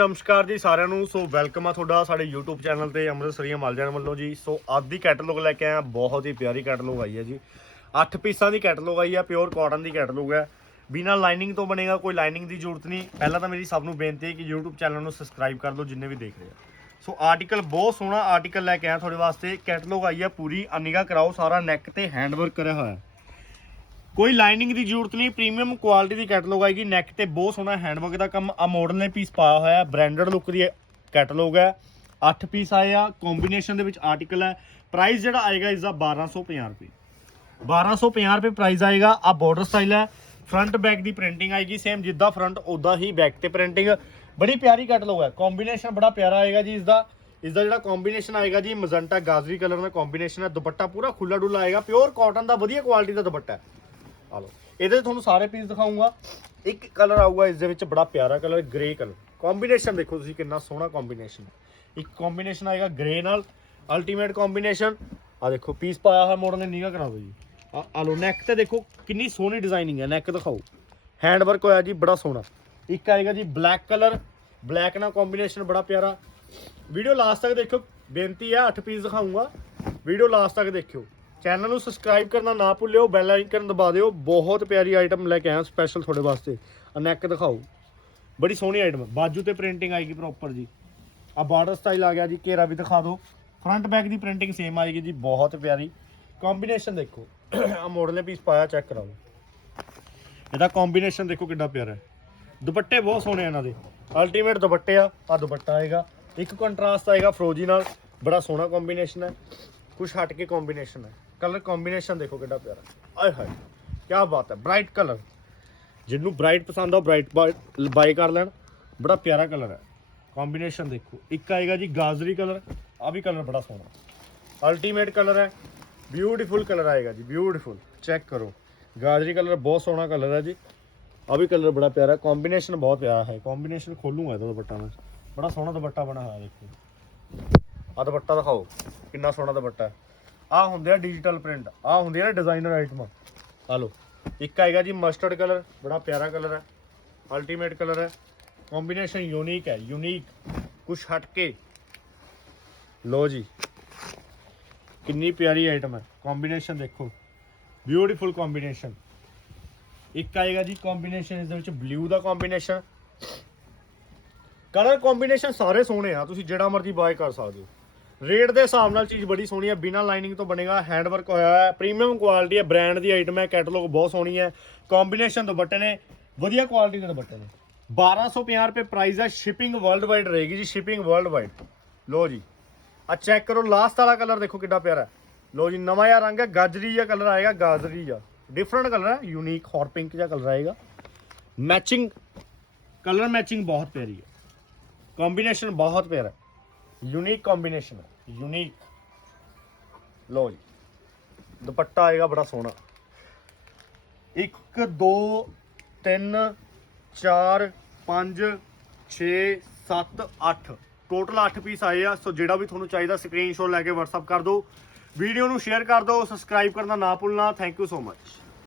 ਨਮਸਕਾਰ ਜੀ ਸਾਰਿਆਂ ਨੂੰ। ਸੋ ਵੈਲਕਮ ਆ ਤੁਹਾਡਾ ਸਾਡੇ YouTube ਚੈਨਲ ਤੇ ਅੰਮ੍ਰਿਤਸਰੀਆ ਮਾਲਜਾਨ ਵੱਲੋਂ ਜੀ। ਸੋ ਅੱਜ ਦੀ ਕੈਟਲੌਗ ਲੈ ਕੇ ਆਇਆ ਬਹੁਤ ਹੀ ਪਿਆਰੀ ਕੈਟਲੌਗ ਆਈ ਹੈ ਜੀ। 8 ਪੀਸਾਂ ਦੀ ਕੈਟਲੌਗ ਆਈ ਹੈ ਪਿਓਰ ਕਾਟਨ ਦੀ ਕੈਟਲੌਗ ਹੈ। ਬਿਨਾ ਲਾਈਨਿੰਗ ਤੋਂ ਬਣੇਗਾ, ਕੋਈ ਲਾਈਨਿੰਗ ਦੀ ਜ਼ਰੂਰਤ ਨਹੀਂ। ਪਹਿਲਾਂ ਤਾਂ ਮੇਰੀ ਸਭ ਨੂੰ ਬੇਨਤੀ ਹੈ ਕਿ YouTube ਚੈਨਲ ਨੂੰ ਸਬਸਕ੍ਰਾਈਬ ਕਰ ਲਓ ਜਿੰਨੇ ਵੀ ਦੇਖ ਰਹੇ ਆ। ਸੋ ਆਰਟੀਕਲ ਬਹੁਤ ਸੋਹਣਾ ਆਰਟੀਕਲ ਲੈ ਕੇ ਆਇਆ ਤੁਹਾਡੇ ਵਾਸਤੇ। ਕੈਟਲੌਗ ਆਈ ਹੈ ਪੂਰੀ। ਅਨਿਗਾ ਕਰਾਓ, ਸਾਰਾ ਨੈਕ ਤੇ ਹੈਂਡਵਰਕ ਕਰਿਆ ਹੋਇਆ। ਕੋਈ ਲਾਈਨਿੰਗ ਦੀ ਜ਼ਰੂਰਤ ਨਹੀਂ ਪ੍ਰੀਮੀਅਮ ਕੁਆਲਿਟੀ ਦੀ ਕੈਟਲੌਗ ਆਏਗੀ ਨੈਕ ਤੇ ਬਹੁਤ ਸੋਹਣਾ ਹੈਂਡਵਰਕ ਦਾ ਕੰਮ ਆ ਮਾਡਲ ਨੇ ਪੀਸ ਪਾਇਆ ਹੋਇਆ ਹੈ ਬ੍ਰਾਂਡਡ ਲੁੱਕ ਦੀ ਕੈਟਲੌਗ ਹੈ 8 ਪੀਸ ਆਏ ਆ ਕੰਬੀਨੇਸ਼ਨ ਦੇ ਵਿੱਚ ਆਰਟੀਕਲ ਹੈ ਪ੍ਰਾਈਸ ਜਿਹੜਾ ਆਏਗਾ ਇਸ ਦਾ 1250 ਰੁਪਏ। 1250 ਰੁਪਏ ਪ੍ਰਾਈਸ ਆਏਗਾ ਆ ਬਾਰਡਰ ਸਟਾਈਲ ਹੈ ਫਰੰਟ ਬੈਕ ਦੀ ਪ੍ਰਿੰਟਿੰਗ ਆਏਗੀ ਸੇਮ ਜਿੱਦਾਂ ਫਰੰਟ ਉਦਾਂ ਹੀ ਬੈਕ ਤੇ ਪ੍ਰਿੰਟਿੰਗ ਬੜੀ ਪਿਆਰੀ ਕੈਟਲੌਗ ਹੈ ਕੰਬੀਨੇਸ਼ਨ ਬੜਾ ਪਿਆਰਾ ਆਏਗਾ ਜੀ ਇਸ ਦਾ ਇਸ ਦਾ ਜਿਹੜਾ ਕੰਬੀਨੇਸ਼ਨ ਆਏਗਾ ਜੀ ਮਜ਼ੰਟਾ ਗਾਜ਼ਰੀ ਕਲਰ ਦਾ ਕੰਬੀਨੇਸ਼ਨ ਹੈ, ਦੁਪੱਟਾ ਪੂਰਾ ਖੁੱਲਾ ਡੁੱਲਾ ਆਏਗਾ ਪਿਓਰ ਕਾਟਨ ਦਾ ਵਧੀਆ ਕੁਆਲਿਟੀ ਦਾ ਦੁਪੱਟਾ ਹੈ। ਆ ਲਓ। ਇਹਦੇ 'ਚ ਤੁਹਾਨੂੰ ਸਾਰੇ ਪੀਸ ਦਿਖਾਉਂਗਾ ਇੱਕ ਕਲਰ ਆਊਗਾ, ਇਸ ਦੇ ਵਿੱਚ ਬੜਾ ਪਿਆਰਾ ਕਲਰ ਗ੍ਰੇ ਕਲਰ ਕੰਬੀਨੇਸ਼ਨ ਦੇਖੋ ਤੁਸੀਂ ਕਿੰਨਾ ਸੋਹਣਾ ਕੰਬੀਨੇਸ਼ਨ ਇੱਕ ਕੰਬੀਨੇਸ਼ਨ ਆਏਗਾ ਗ੍ਰੇ ਨਾਲ ਅਲਟੀਮੇਟ ਕੰਬੀਨੇਸ਼ਨ ਆ ਦੇਖੋ ਪੀਸ ਪਾਇਆ ਹੋਇਆ ਮੋਡਲ ਨੇ ਨੀਗਾ ਕਰਾ ਦਿਓ ਜੀ। ਆ ਆ ਲਓ ਨੈਕ ਤੇ ਦੇਖੋ, ਕਿੰਨੀ ਸੋਹਣੀ ਡਿਜ਼ਾਈਨਿੰਗ ਹੈ। ਨੈਕ ਦਿਖਾਓ। ਹੈਂਡ ਵਰਕ ਹੋਇਆ ਜੀ, ਬੜਾ ਸੋਹਣਾ। ਇੱਕ ਆਏਗਾ ਜੀ ਬਲੈਕ ਕਲਰ ਬਲੈਕ ਨਾਲ ਕੰਬੀਨੇਸ਼ਨ ਬੜਾ ਪਿਆਰਾ। ਵੀਡੀਓ ਲਾਸਟ ਤੱਕ ਦੇਖਿਓ। ਬੇਨਤੀ ਹੈ 8 ਪੀਸ ਦਿਖਾਉਂਗਾ ਵੀਡੀਓ ਲਾਸਟ ਤੱਕ ਦੇਖਿਓ। ਚੈਨਲ ਨੂੰ ਸਬਸਕ੍ਰਾਈਬ ਕਰਨਾ ਨਾ ਭੁੱਲਿਓ ਬੈਲ ਆਈਕਨ ਦਬਾ ਦਿਓ। ਬਹੁਤ ਪਿਆਰੀ ਆਈਟਮ ਲੈ ਕੇ ਆਇਆ ਸਪੈਸ਼ਲ ਤੁਹਾਡੇ ਵਾਸਤੇ। ਆ ਨੈਕ ਦਿਖਾਓ। ਬੜੀ ਸੋਹਣੀ ਆਈਟਮ ਬਾਜੂ ਤੇ ਪ੍ਰਿੰਟਿੰਗ ਆਏਗੀ ਪ੍ਰੋਪਰ ਜੀ। ਆ ਬਾਰਡਰ ਸਟਾਈਲ ਆ ਗਿਆ ਜੀ, ਘੇਰਾ ਵੀ ਦਿਖਾ ਦਿਓ। ਫਰੰਟ ਬੈਕ ਦੀ ਪ੍ਰਿੰਟਿੰਗ ਸੇਮ ਆਏਗੀ ਜੀ, ਬਹੁਤ ਪਿਆਰੀ। ਕੰਬੀਨੇਸ਼ਨ ਦੇਖੋ। ਆ ਮਾਡਲ ਨੇ ਪੀਸ ਪਾਇਆ ਚੈੱਕ ਕਰਾਓ। ਇਹਦਾ ਕੰਬੀਨੇਸ਼ਨ ਦੇਖੋ ਕਿੰਨਾ ਪਿਆਰਾ ਹੈ। ਦੁਪੱਟੇ ਬਹੁਤ ਸੋਹਣੇ ਆ ਇਹਨਾਂ ਦੇ। ਅਲਟੀਮੇਟ ਦੁਪੱਟੇ ਆ ਆ ਦੁਪੱਟਾ ਆਏਗਾ। ਇੱਕ ਕੰਟਰਾਸਟ ਆਏਗਾ ਫਰੋਜੀ ਨਾਲ। ਬੜਾ ਸੋਹਣਾ ਕੰਬੀਨੇਸ਼ਨ ਹੈ। ਕੁਝ ਹਟ ਕੇ ਕੰਬੀਨੇਸ਼ਨ ਹੈ। ਕਲਰ ਕੰਬੀਨੇਸ਼ਨ ਦੇਖੋ ਕਿੰਨਾ ਪਿਆਰਾ। ਆਏ ਹਾਏ ਕੀ ਬਾਤ ਹੈ ਬ੍ਰਾਈਟ ਕਲਰ ਜਿਹਨੂੰ ਬ੍ਰਾਈਟ ਪਸੰਦ ਆ ਬ੍ਰਾਈਟ ਬਾਈ ਕਰ ਲੈਣ। ਬੜਾ ਪਿਆਰਾ ਕਲਰ ਹੈ। ਕੰਬੀਨੇਸ਼ਨ ਦੇਖੋ। ਇੱਕ ਆਏਗਾ ਜੀ ਗਾਜ਼ਰੀ ਕਲਰ ਆ ਵੀ ਕਲਰ ਬੜਾ ਸੋਹਣਾ। ਅਲਟੀਮੇਟ ਕਲਰ ਹੈ। ਬਿਊਟੀਫੁਲ ਕਲਰ ਆਏਗਾ ਜੀ ਬਿਊਟੀਫੁਲ ਚੈੱਕ ਕਰੋ। ਗਾਜਰੀ ਕਲਰ ਬਹੁਤ ਸੋਹਣਾ ਕਲਰ ਹੈ ਜੀ। ਆ ਵੀ ਕਲਰ ਬੜਾ ਪਿਆਰਾ। ਕੰਬੀਨੇਸ਼ਨ ਬਹੁਤ ਪਿਆਰਾ ਹੈ। ਕੰਬੀਨੇਸ਼ਨ ਖੋਲੂਗਾ ਇਹਦਾ ਦੁਪੱਟਾ ਮੈਂ। ਬੜਾ ਸੋਹਣਾ ਦੁਪੱਟਾ ਬਣਾ ਹੋਇਆ ਦੇਖੋ। ਆ ਦੁਪੱਟਾ ਦਿਖਾਓ, ਕਿੰਨਾ ਸੋਹਣਾ ਦੁਪੱਟਾ ਹੈ। ਆ ਹੁੰਦੇ ਆ ਡਿਜੀਟਲ ਪ੍ਰਿੰਟ ਆ ਹੁੰਦੇ ਆ ਡਿਜ਼ਾਈਨਰ ਆਈਟਮਾਂ ਆ ਲਓ, ਇੱਕ ਆਏਗਾ ਜੀ ਮਸਟਰਡ ਕਲਰ ਬੜਾ ਪਿਆਰਾ ਕਲਰ ਹੈ ਅਲਟੀਮੇਟ ਕਲਰ ਹੈ। ਕੰਬੀਨੇਸ਼ਨ ਯੂਨੀਕ ਹੈ ਯੂਨੀਕ ਕੁਝ ਹਟ ਕੇ। ਲੋ ਜੀ, ਕਿੰਨੀ ਪਿਆਰੀ ਆਈਟਮ ਹੈ। ਕੰਬੀਨੇਸ਼ਨ ਦੇਖੋ ਬਿਊਟੀਫੁਲ ਕੰਬੀਨੇਸ਼ਨ ਇੱਕ ਆਏਗਾ ਜੀ ਕੰਬੀਨੇਸ਼ਨ ਇਸ ਦੇ ਵਿੱਚ ਬਲੂ ਦਾ ਕੰਬੀਨੇਸ਼ਨ ਕਲਰ ਕੰਬੀਨੇਸ਼ਨ ਸਾਰੇ ਸੋਹਣੇ ਆ, ਤੁਸੀਂ ਜਿਹੜਾ ਮਰਜ਼ੀ ਬਾਏ ਕਰ ਸਕਦੇ ਹੋ। ਰੇਟ ਦੇ ਹਿਸਾਬ ਨਾਲ ਚੀਜ਼ ਬੜੀ ਸੋਹਣੀ ਹੈ, ਬਿਨਾ ਲਾਈਨਿੰਗ ਤੋਂ ਬਣੇਗਾ ਹੈਂਡ ਵਰਕ ਹੋਇਆ ਹੈ। ਪ੍ਰੀਮੀਅਮ ਕੁਆਲਿਟੀ ਹੈ ਬ੍ਰਾਂਡ ਦੀ ਆਈਟਮ ਹੈ ਕੈਟਲੌਗ ਬਹੁਤ ਸੋਹਣੀ ਹੈ। ਕੰਬੀਨੇਸ਼ਨ ਦੁਪੱਟੇ ਨੇ, ਵਧੀਆ ਕੁਆਲਿਟੀ ਦੇ ਦੁਪੱਟੇ ਨੇ। 1250 ਰੁਪਏ ਪ੍ਰਾਈਸ ਹੈ ਸ਼ਿਪਿੰਗ ਵਰਲਡ ਵਾਈਡ ਰਹੇਗੀ ਜੀ ਸ਼ਿਪਿੰਗ ਵਰਲਡ ਵਾਈਡ ਲੋ ਜੀ ਆ ਚੈੱਕ ਕਰੋ ਲਾਸਟ ਵਾਲਾ ਕਲਰ ਦੇਖੋ ਕਿੱਡਾ ਪਿਆਰਾ ਹੈ। ਲੋ ਜੀ, ਨਵਾਂ ਜਿਹਾ ਰੰਗ ਹੈ, ਗਾਜਰੀ ਜਿਹਾ ਕਲਰ ਆਏਗਾ, ਗਾਜਰੀ ਜਿਹਾ। ਡਿਫਰੈਂਟ ਕਲਰ ਹੈ ਯੂਨੀਕ ਹੌਟ ਪਿੰਕ ਜਿਹਾ ਕਲਰ ਆਏਗਾ। ਮੈਚਿੰਗ ਕਲਰ ਮੈਚਿੰਗ ਬਹੁਤ ਪਿਆਰੀ ਹੈ। ਕੰਬੀਨੇਸ਼ਨ ਬਹੁਤ ਪਿਆਰਾ ਹੈ। ਯੂਨੀਕ ਕੰਬੀਨੇਸ਼ਨ ਹੈ। ਯੂਨੀਕ ਲੋ ਜੀ, ਦੁਪੱਟਾ ਆਏਗਾ ਬੜਾ ਸੋਹਣਾ। 1 2 3 4 5 6 7 8 ਟੋਟਲ 8 ਪੀਸ ਆਏ ਆ, ਸੋ ਜਿਹੜਾ ਵੀ ਤੁਹਾਨੂੰ ਚਾਹੀਦਾ ਸਕਰੀਨਸ਼ਾਟ ਲੈ ਕੇ WhatsApp ਕਰ ਦਿਓ। ਵੀਡੀਓ ਨੂੰ ਸ਼ੇਅਰ ਕਰ ਦਿਓ ਸਬਸਕ੍ਰਾਈਬ ਕਰਨਾ ਨਾ ਭੁੱਲਣਾ। Thank you so much